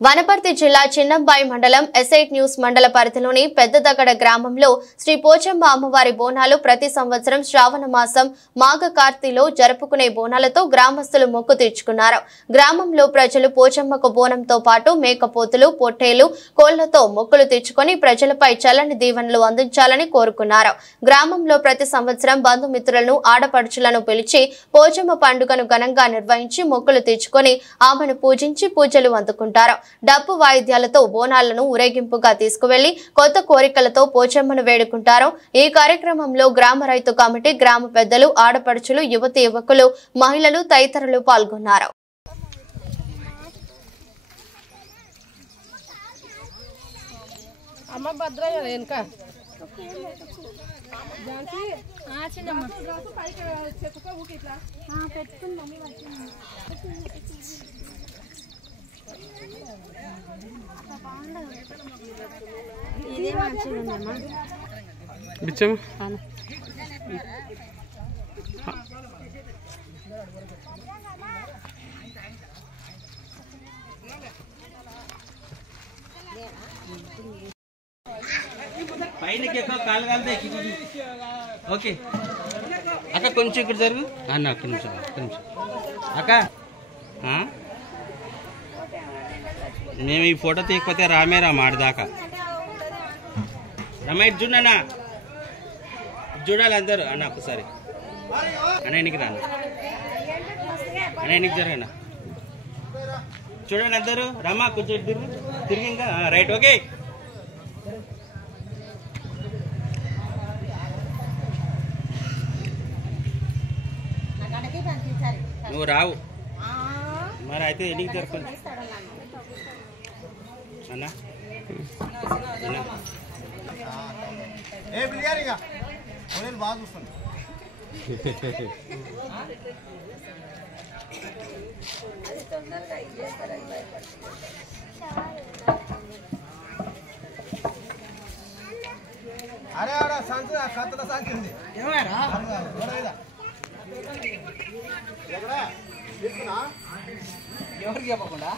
వనపర్తి జిల్లా చిన్నంబాయి మండలం ఎస్ఐట్ న్యూస్ మండల పరిధిలోని పెద్దదగడ గ్రామంలో శ్రీ పోచమ్మ అమ్మవారి బోనాలు ప్రతి సంవత్సరం శ్రావణ మాసం మాఘ కార్తీలో జరుపుకునే బోనాలతో గ్రామస్తులు మొక్కు తీర్చుకున్నారు. గ్రామంలో ప్రజలు పోచమ్మకు బోనంతో పాటు మేకపోతులు, పొట్టేలు, కోళ్లతో మొక్కులు తీర్చుకొని ప్రజలపై చల్లని దీవెనలు అందించాలని కోరుకున్నారు. గ్రామంలో ప్రతి సంవత్సరం బంధుమిత్రులను, ఆడపడుచులను పిలిచి పోచమ్మ పండుగను ఘనంగా నిర్వహించి మొక్కులు తీర్చుకొని ఆమెను పూజించి పూజలు అందుకుంటారు. డప్పు వాయిద్యాలతో బోనాలను ఊరేగింపుగా తీసుకువెళ్లి కొత్త కోరికలతో పోచమ్మను వేడుకుంటారు. ఈ కార్యక్రమంలో గ్రామ రైతు కమిటీ, గ్రామ పెద్దలు, ఆడపడుచులు, యువతి యువకులు, మహిళలు తదితరులు పాల్గొన్నారు. ఓకే అక్క కొంచెం ఇక్కడ జరుగు అన్న అక్కడి నుంచి అక్క మేము ఈ ఫోటో తీయకపోతే రామేరా మాడిదాకా రమ్మ ఇటు చూడన్నా చూడాలి అందరూ అన్న ఒకసారి అన్న ఎన్నికి రాను అన్న ఎన్నికి జరగనా చూడండి అందరూ రమ్మ కొంచెం తిరిగి ఇంకా రైట్ ఓకే నువ్వు రావు మరి అయితే ఎన్నికి జరుగుతుంది అన్నా బాగా చూస్తాను అరే ఆడ సంచి కత్తల సంచి ఉంది ఎవరికి చెప్పకుండా